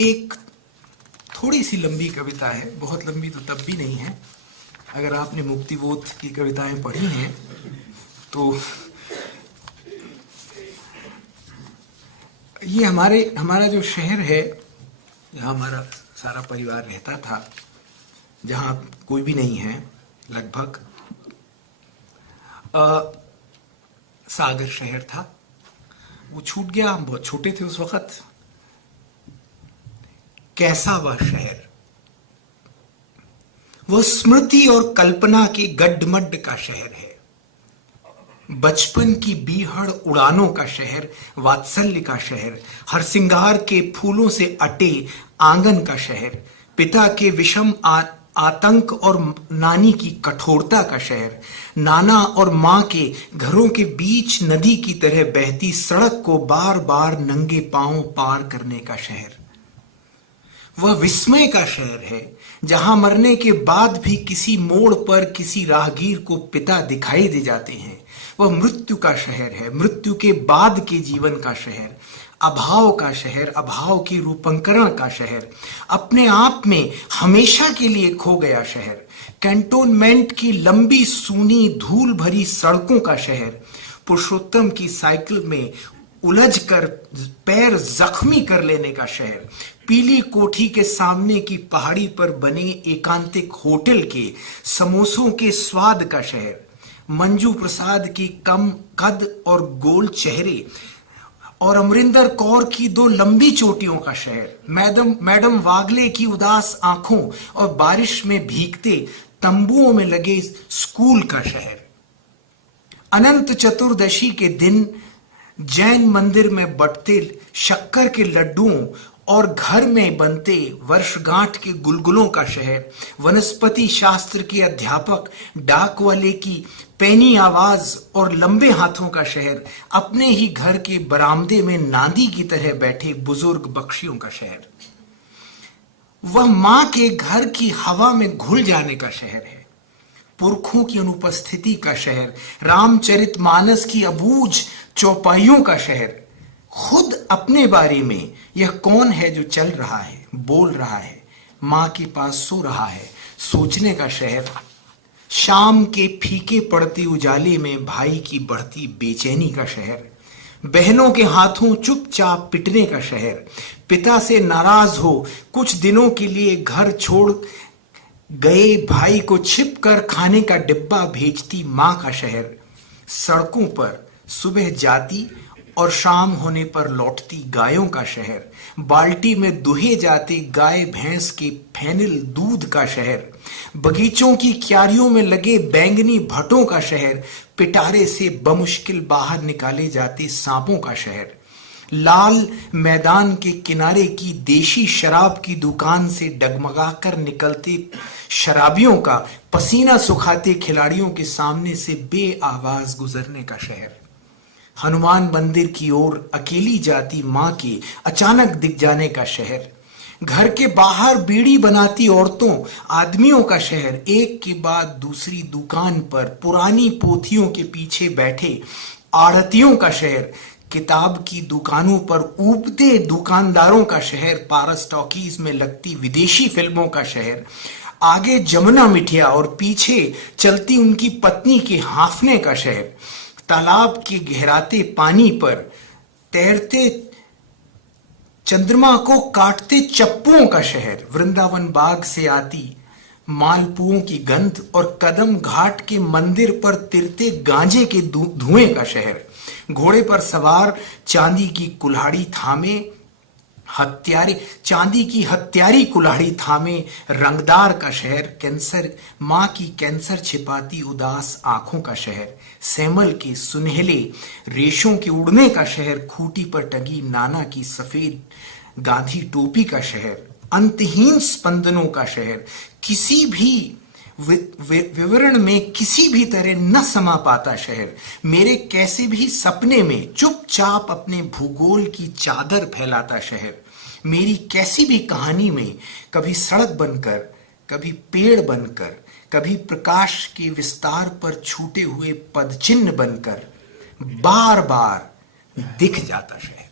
एक थोड़ी सी लंबी कविता है, बहुत लंबी तो तब भी नहीं है। अगर आपने मुक्तिबोध की कविताएं पढ़ी हैं तो ये हमारा जो शहर है, जहाँ हमारा सारा परिवार रहता था, जहाँ कोई भी नहीं है लगभग, सागर शहर था। वो छूट गया, हम बहुत छोटे थे उस वक्त। कैसा वह शहर, वह स्मृति और कल्पना के गड्ढमड्ढ का शहर है। बचपन की बीहड़ उड़ानों का शहर, वात्सल्य का शहर, हरसिंगार के फूलों से अटे आंगन का शहर, पिता के विषम आतंक और नानी की कठोरता का शहर, नाना और मां के घरों के बीच नदी की तरह बहती सड़क को बार बार नंगे पांव पार करने का शहर। वह विस्मय का शहर है जहां मरने के बाद भी किसी मोड़ पर किसी राहगीर को पिता दिखाई दे जाते हैं। वह मृत्यु का शहर है, मृत्यु के बाद के जीवन का शहर, अभाव का शहर, अभाव के रूपांतरण का शहर, अपने आप में हमेशा के लिए खो गया शहर, कैंटोनमेंट की लंबी सूनी धूल भरी सड़कों का शहर, पुरुषोत्तम की साइकिल में उलझकर पैर जख्मी कर लेने का शहर, पीली कोठी के सामने की पहाड़ी पर बने एकांतिक होटल के समोसों के स्वाद का शहर, मंजू प्रसाद की कम कद और गोल चेहरे और अमरिंदर कौर की दो लंबी चोटियों का शहर, मैडम वागले की उदास आंखों और बारिश में भीगते तंबुओं में लगे स्कूल का शहर, अनंत चतुर्दशी के दिन जैन मंदिर में बटते शक्कर के लड्डुओं और घर में बनते वर्षगांठ के गुलगुलों का शहर, वनस्पति शास्त्र के अध्यापक डाक वाले की पैनी आवाज और लंबे हाथों का शहर, अपने ही घर के बरामदे में नांदी की तरह बैठे बुजुर्ग बख्शियों का शहर, वह मां के घर की हवा में घुल जाने का शहर है, पुरखों की अनुपस्थिति का शहर, रामचरितमानस की अबूझ चौपाइयों का शहर, खुद अपने बारे में यह कौन है जो चल रहा है, बोल रहा है, मां के पास सो रहा है, सोचने का शहर, शाम के फीके पड़ते उजाले में भाई की बढ़ती बेचैनी का शहर, बहनों के हाथों चुपचाप पिटने का शहर, पिता से नाराज हो कुछ दिनों के लिए घर छोड़ गए भाई को छिपकर खाने का डिब्बा भेजती मां का शहर, सड़कों पर सुबह जाती और शाम होने पर लौटती गायों का शहर, बाल्टी में दुहे जाते गाय भैंस के फैनल दूध का शहर, बगीचों की क्यारियों में लगे बैंगनी भट्टों का शहर, पिटारे से बमुश्किल बाहर निकाले जाते सांपों का शहर, लाल मैदान के किनारे की देशी शराब की दुकान से डगमगाकर निकलते शराबियों का पसीना सुखाते खिलाड़ियों के सामने से बेआवाज गुजरने का शहर, हनुमान मंदिर की ओर अकेली जाती मां के अचानक दिख जाने का शहर, घर के बाहर बीड़ी बनाती औरतों आदमियों का शहर, एक के बाद दूसरी दुकान पर पुरानी पोथियों के पीछे बैठे आढ़तियों का शहर, किताब की दुकानों पर ऊबते दुकानदारों का शहर, पारस टॉकीज में लगती विदेशी फिल्मों का शहर, आगे जमुना मिठिया और पीछे चलती उनकी पत्नी के हांफने का शहर, तालाब के गहराते पानी पर तैरते चंद्रमा को काटते चप्पुओं का शहर, वृंदावन बाग से आती मालपुओं की गंध और कदम घाट के मंदिर पर तिरते गांजे के धुएं का शहर, घोड़े पर सवार चांदी की कुल्हाड़ी थामे चांदी की हत्यारी कुल्हाड़ी थामे रंगदार का शहर, कैंसर मां की कैंसर छिपाती उदास आंखों का शहर, सैमल के सुनहले रेशों के उड़ने का शहर, खूंटी पर टंगी नाना की सफेद गांधी टोपी का शहर, अंतहीन स्पंदनों का शहर, किसी भी विवरण में किसी भी तरह न समा पाता शहर, मेरे कैसे भी सपने में चुपचाप अपने भूगोल की चादर फैलाता शहर, मेरी कैसी भी कहानी में कभी सड़क बनकर, कभी पेड़ बनकर, कभी प्रकाश के विस्तार पर छूटे हुए पदचिन्ह बनकर बार बार दिख जाता शहर।